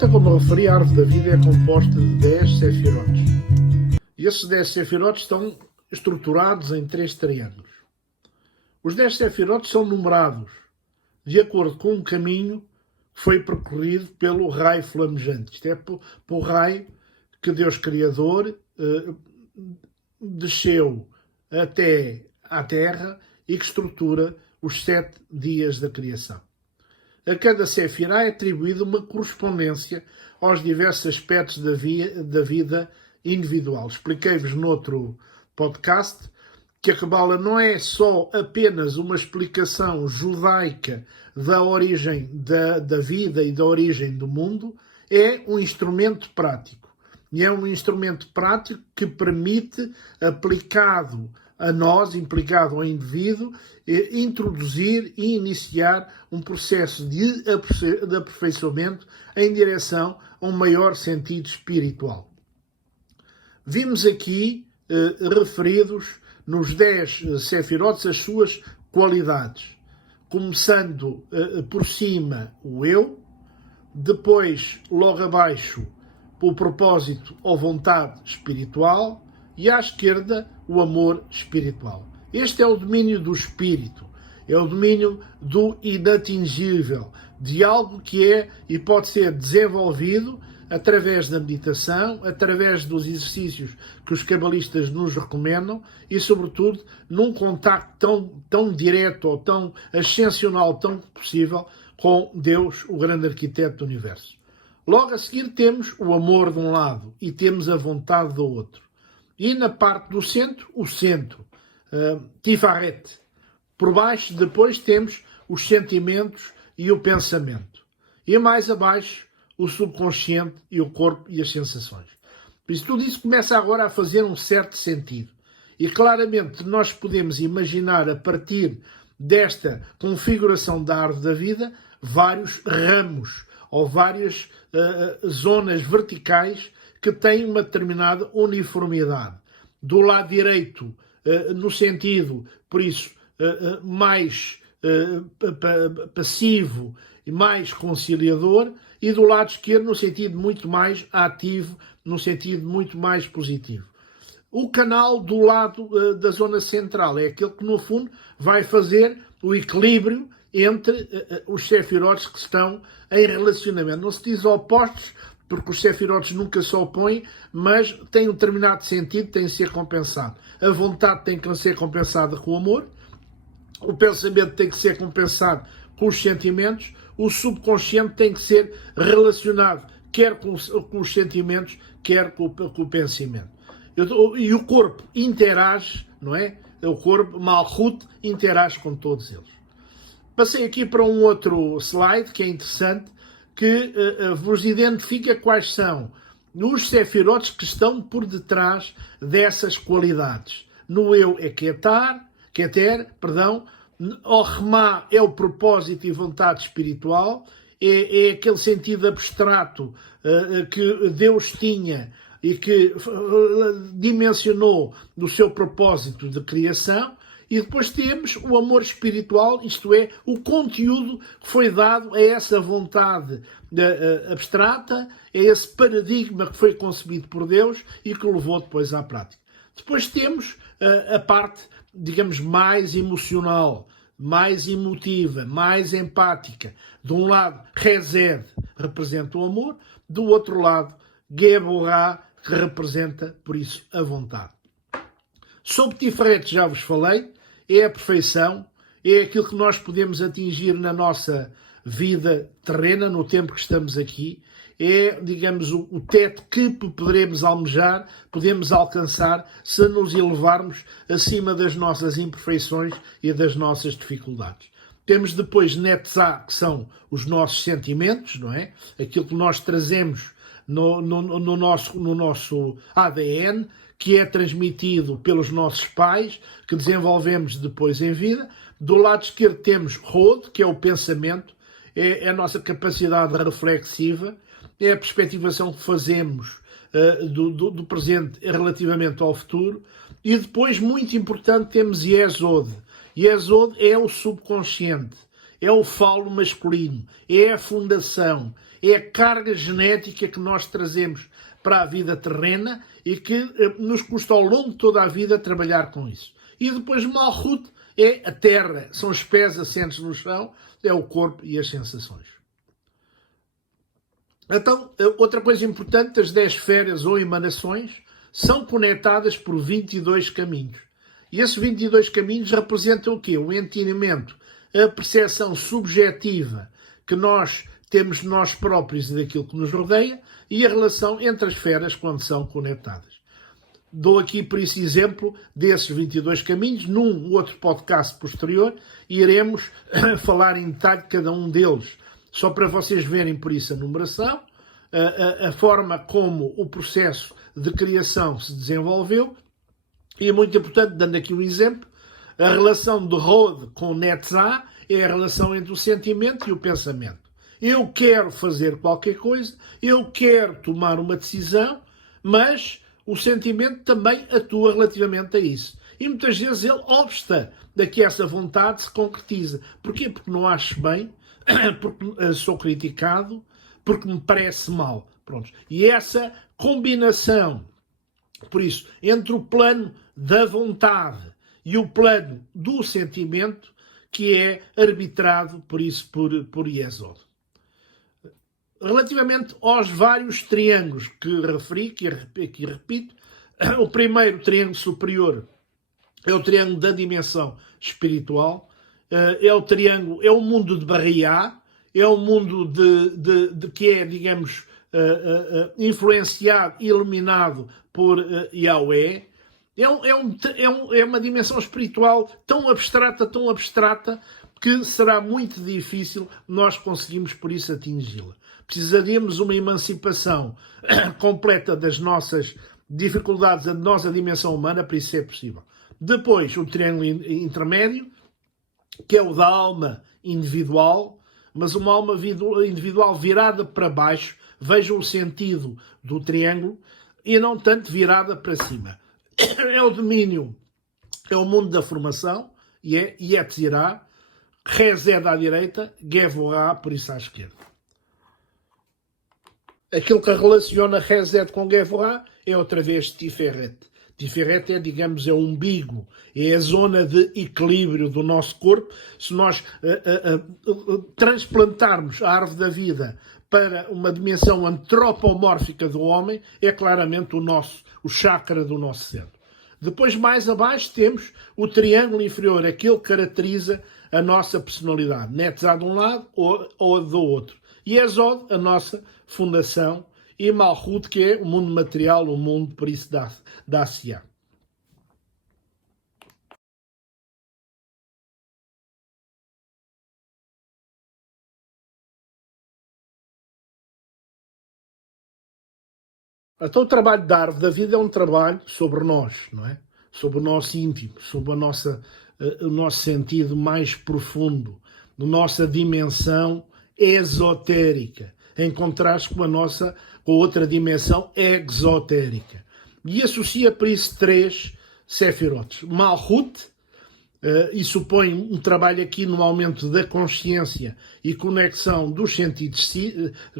Então, como eu referi, a árvore da vida é composta de 10 sefirotes. E esses 10 sefirotes estão estruturados em 3 triângulos. Os 10 sefirotes são numerados de acordo com um caminho que foi percorrido pelo raio flamejante. Isto é, pelo raio que Deus Criador desceu até à Terra e que estrutura os 7 dias da criação. A cada sefirá é atribuída uma correspondência aos diversos aspectos da vida individual. Expliquei-vos noutro podcast que a Cabala não é só apenas uma explicação judaica da origem da vida e da origem do mundo, é um instrumento prático. E é um instrumento prático que permite, aplicado a nós, implicado ao indivíduo, introduzir e iniciar um processo de aperfeiçoamento em direção a um maior sentido espiritual. Vimos aqui referidos nos 10 sefirotes as suas qualidades, começando por cima o eu, depois logo abaixo o propósito ou vontade espiritual e à esquerda o amor espiritual. Este é o domínio do espírito, é o domínio do inatingível, de algo que é e pode ser desenvolvido através da meditação, através dos exercícios que os cabalistas nos recomendam e, sobretudo, num contacto tão direto ou tão ascensional, tão possível, com Deus, o grande arquiteto do universo. Logo a seguir temos o amor de um lado e temos a vontade do outro. E na parte do centro, o centro, Tifaret. Por baixo, depois, temos os sentimentos e o pensamento. E mais abaixo, o subconsciente e o corpo e as sensações. Por isso, tudo isso começa agora a fazer um certo sentido. E claramente nós podemos imaginar, a partir desta configuração da árvore da vida, vários ramos ou várias zonas verticais que têm uma determinada uniformidade. Do lado direito, no sentido, por isso, mais passivo e mais conciliador, e do lado esquerdo no sentido muito mais ativo, no sentido muito mais positivo. O canal do lado da zona central é aquele que, no fundo, vai fazer o equilíbrio entre os sefirotes que estão em relacionamento. Não se diz opostos, porque os sefirotes nunca se opõem, mas tem um determinado sentido, tem de ser compensado. A vontade tem que ser compensada com o amor, o pensamento tem que ser compensado com os sentimentos, o subconsciente tem que ser relacionado quer com os sentimentos, quer com o pensamento. E o corpo interage, não é? O corpo, Malchut, interage com todos eles. Passei aqui para um outro slide que é interessante, que vos identifica quais são os sefirotes que estão por detrás dessas qualidades. No eu é Keter, o Remá é o propósito e vontade espiritual, é aquele sentido abstrato que Deus tinha e que dimensionou no seu propósito de criação. E depois temos o amor espiritual, isto é, o conteúdo que foi dado a essa vontade abstrata, a esse paradigma que foi concebido por Deus e que o levou depois à prática. Depois temos a parte, digamos, mais emocional, mais emotiva, mais empática. De um lado, Hesed representa o amor, do outro lado, Geborah, que representa, por isso, a vontade. Sobre Tiferet já vos falei, é a perfeição, é aquilo que nós podemos atingir na nossa vida terrena, no tempo que estamos aqui, é, digamos, o teto que poderemos almejar, podemos alcançar se nos elevarmos acima das nossas imperfeições e das nossas dificuldades. Temos depois Netzah, que são os nossos sentimentos, não é? Aquilo que nós trazemos no nosso ADN, que é transmitido pelos nossos pais, que desenvolvemos depois em vida. Do lado esquerdo temos Hod, que é o pensamento, é a nossa capacidade reflexiva, é a perspectivação que fazemos do presente relativamente ao futuro. E depois, muito importante, temos Yesod. Yesod é o subconsciente, é o falo masculino, é a fundação, é a carga genética que nós trazemos para a vida terrena e que nos custa ao longo de toda a vida trabalhar com isso. E depois Malhut é a terra, são os pés assentes no chão, é o corpo e as sensações. Então, outra coisa importante, as 10 esferas ou emanações são conectadas por 22 caminhos. E esses 22 caminhos representam o quê? O entendimento, a percepção subjetiva que nós temos de nós próprios e daquilo que nos rodeia e a relação entre as esferas quando são conectadas. Dou aqui, por isso, exemplo desses 22 caminhos. Num outro podcast posterior, iremos falar em detalhe de cada um deles, só para vocês verem, por isso, a numeração, a forma como o processo de criação se desenvolveu. E é muito importante, dando aqui um exemplo, a relação de Hod com Netzah é a relação entre o sentimento e o pensamento. Eu quero fazer qualquer coisa, eu quero tomar uma decisão, mas o sentimento também atua relativamente a isso. E muitas vezes ele obsta de que essa vontade se concretiza. Porquê? Porque não acho bem, porque sou criticado, porque me parece mal. Pronto. E essa combinação, por isso, entre o plano da vontade e o plano do sentimento, que é arbitrado, por isso, por Yesod. Relativamente aos vários triângulos que referi, que aqui repito, o primeiro triângulo superior é o triângulo da dimensão espiritual, é o triângulo, é o mundo de Barriá, é o mundo de que é, digamos, influenciado, iluminado por Yahweh. É uma dimensão espiritual tão abstrata, que será muito difícil nós conseguirmos, por isso, atingi-la. Precisaríamos uma emancipação completa das nossas dificuldades, da nossa dimensão humana, para isso ser possível. Depois, o triângulo intermédio, que é o da alma individual, mas uma alma individual virada para baixo. Vejam o sentido do triângulo, e não tanto virada para cima. É o domínio, é o mundo da formação, e é Yetzirah, Rezed à direita, Gevorah, por isso à esquerda. Aquilo que relaciona Rezed com Gevorah é outra vez Tiferet. Tiferet é, digamos, é o umbigo, é a zona de equilíbrio do nosso corpo. Se nós transplantarmos a árvore da vida para uma dimensão antropomórfica do homem, é claramente o chakra do nosso centro. Depois, mais abaixo, temos o triângulo inferior, aquele que caracteriza a nossa personalidade. Netzah de um lado ou do outro. E Yesod, a nossa fundação, e Malhut, que é o mundo material, o mundo, por isso, da Asiá. Então o trabalho da árvore da vida é um trabalho sobre nós, não é? Sobre o nosso íntimo, sobre o nosso sentido mais profundo, a nossa dimensão esotérica, em contraste com a outra dimensão exotérica. E associa por isso 3 Sefirot. Malhut, e supõe um trabalho aqui no aumento da consciência e conexão dos sentidos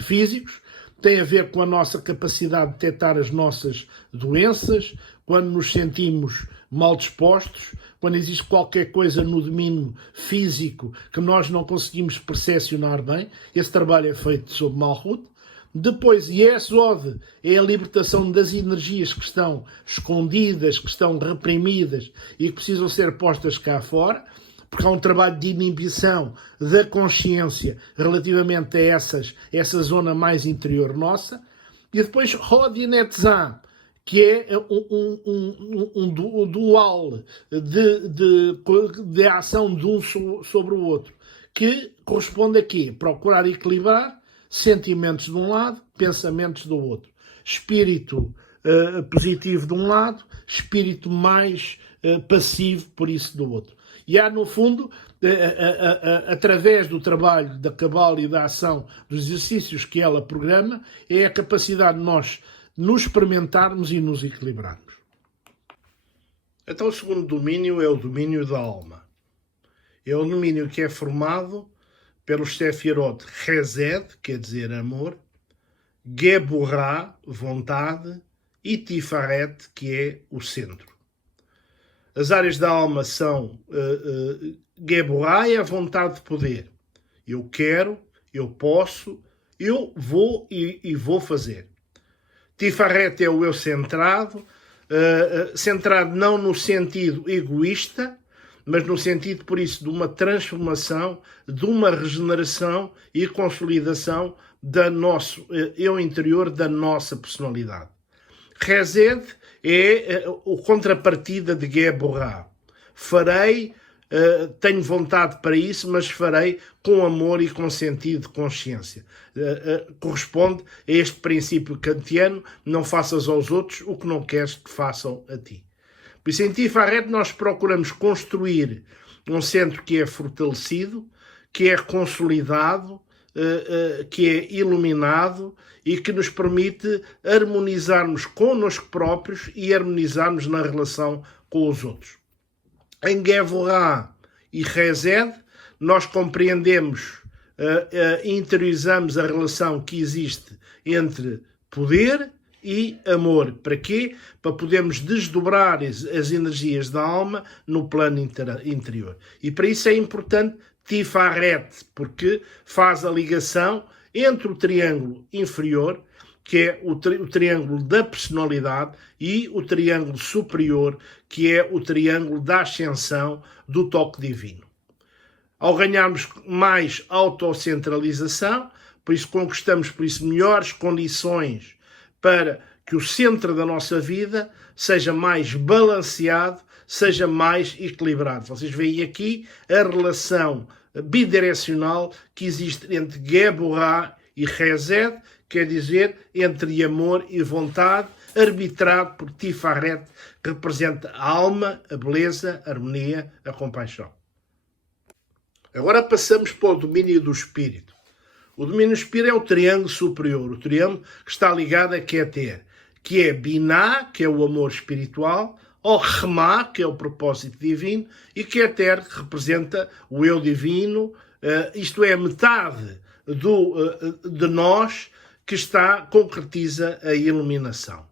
físicos, tem a ver com a nossa capacidade de detectar as nossas doenças, quando nos sentimos mal dispostos, quando existe qualquer coisa no domínio físico que nós não conseguimos percepcionar bem. Esse trabalho é feito sob Malhut. Depois, Yesod é a libertação das energias que estão escondidas, que estão reprimidas e que precisam ser postas cá fora, porque há um trabalho de inibição da consciência relativamente a essa zona mais interior nossa. E depois Hod e Netzah, que é um dual de ação de um sobre o outro, que corresponde a quê? Procurar equilibrar sentimentos de um lado, pensamentos do outro. Espírito positivo de um lado, espírito mais passivo, por isso, do outro. E há, no fundo, através do trabalho da Cabala e da ação dos exercícios que ela programa, é a capacidade de nós nos experimentarmos e nos equilibrarmos. Então o segundo domínio é o domínio da alma. É o domínio que é formado pelos Sefirot Hesed, quer dizer amor, Geburah, vontade, e Tifaret, que é o centro. As áreas da alma são Geburah, é a vontade de poder. Eu quero, eu posso, eu vou e vou fazer. Tifaret é o eu centrado, centrado não no sentido egoísta, mas no sentido, por isso, de uma transformação, de uma regeneração e consolidação do nosso eu interior, da nossa personalidade. Hesed é o contrapartida de Geburah. Farei, tenho vontade para isso, mas farei com amor e com sentido de consciência. Corresponde a este princípio kantiano: não faças aos outros o que não queres que façam a ti. Por isso, em Tifaret, nós procuramos construir um centro que é fortalecido, que é consolidado, que é iluminado e que nos permite harmonizarmos connosco próprios e harmonizarmos na relação com os outros. Em Gevorah e Hesed, nós compreendemos, interiorizamos a relação que existe entre poder e amor. Para quê? Para podermos desdobrar as energias da alma no plano interior. E para isso é importante Tifaret, porque faz a ligação entre o triângulo inferior, que é o triângulo da personalidade, e o triângulo superior, que é o triângulo da ascensão do toque divino. Ao ganharmos mais autocentralização, por isso conquistamos melhores condições para que o centro da nossa vida seja mais balanceado, seja mais equilibrado. Vocês veem aqui a relação bidirecional que existe entre Geburah e Hesed, quer dizer, entre amor e vontade, arbitrado por Tifaret, que representa a alma, a beleza, a harmonia, a compaixão. Agora passamos para o domínio do espírito. O domínio do espírito é o triângulo superior, o triângulo que está ligado a Keter, que é Binah, que é o amor espiritual, ou Chema, que é o propósito divino, e Keter, que representa o eu divino, isto é, a metade de nós que concretiza a iluminação.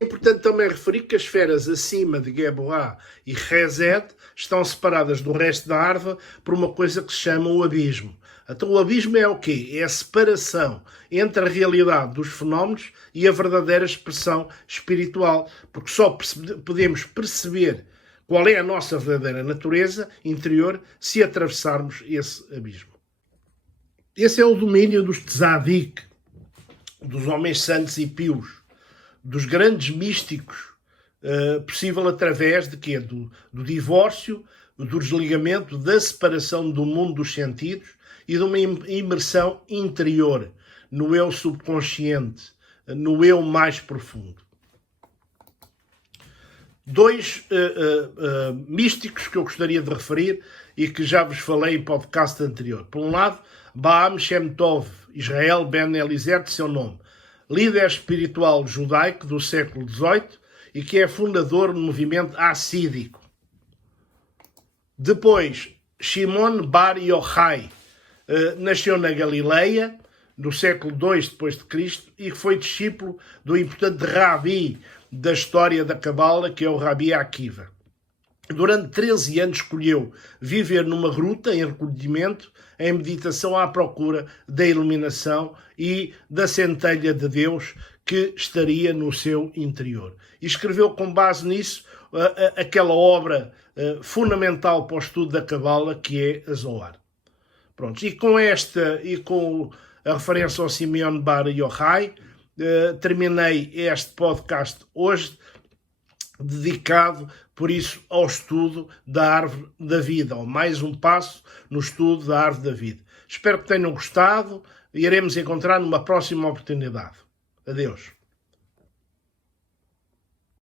É importante também referir que as esferas acima de Geburah e Hesed estão separadas do resto da árvore por uma coisa que se chama o abismo. Então o abismo é o quê? É a separação entre a realidade dos fenómenos e a verdadeira expressão espiritual, porque só podemos perceber qual é a nossa verdadeira natureza interior se atravessarmos esse abismo. Esse é o domínio dos tzadik, dos homens santos e pios, dos grandes místicos, possível através de quê? Do divórcio, do desligamento, da separação do mundo dos sentidos e de uma imersão interior, no eu subconsciente, no eu mais profundo. Dois místicos que eu gostaria de referir e que já vos falei em podcast anterior. Por um lado, Baal Shem Tov, Israel Ben Eliezer, de seu nome, líder espiritual judaico do século XVIII e que é fundador do movimento hassídico. Depois, Shimon Bar Yochai, nasceu na Galileia, no século II d.C., e foi discípulo do importante Rabi da história da Cabala, que é o Rabi Akiva. Durante 13 anos escolheu viver numa gruta em recolhimento, em meditação à procura da iluminação e da centelha de Deus que estaria no seu interior. E escreveu com base nisso aquela obra fundamental para o estudo da Cabala, que é a Zohar. Pronto, e com a referência ao Simeon Bar Yochai, terminei este podcast hoje, dedicado, por isso, ao estudo da árvore da vida, ou mais um passo no estudo da árvore da vida. Espero que tenham gostado e iremos encontrar numa próxima oportunidade. Adeus.